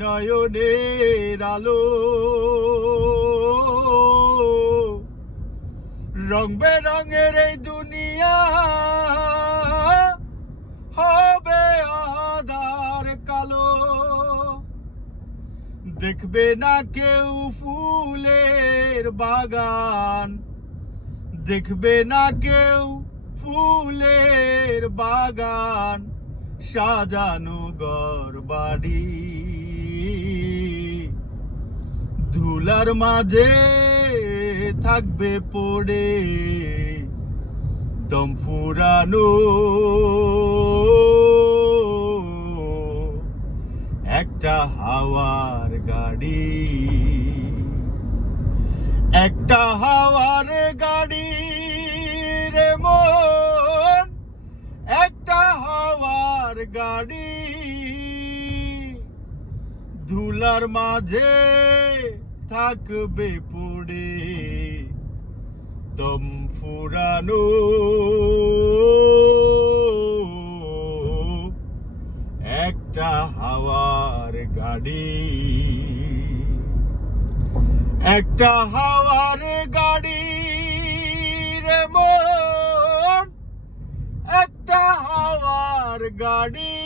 নয়নের আলো রং বেরঙের এই দুনিয়া হবে আধার কালো দেখবে না কেউ ফুলের বাগান দেখবে না কেউ ফুলের বাগান সাজানো ঘর বাড়ি ধুলার মাঝে থাকবে পড়ে দম ফুরানো একটা হাওয়ার গাড়ি একটা হাওয়ার গাড়ি রে মন একটা হাওয়ার গাড়ি ধুলার মাঝে থাকবে পড়ে দম ফুরানো একটা হাওয়ার গাড়ি একটা হাওয়ার গাড়ি রে মন একটা হাওয়ার গাড়ি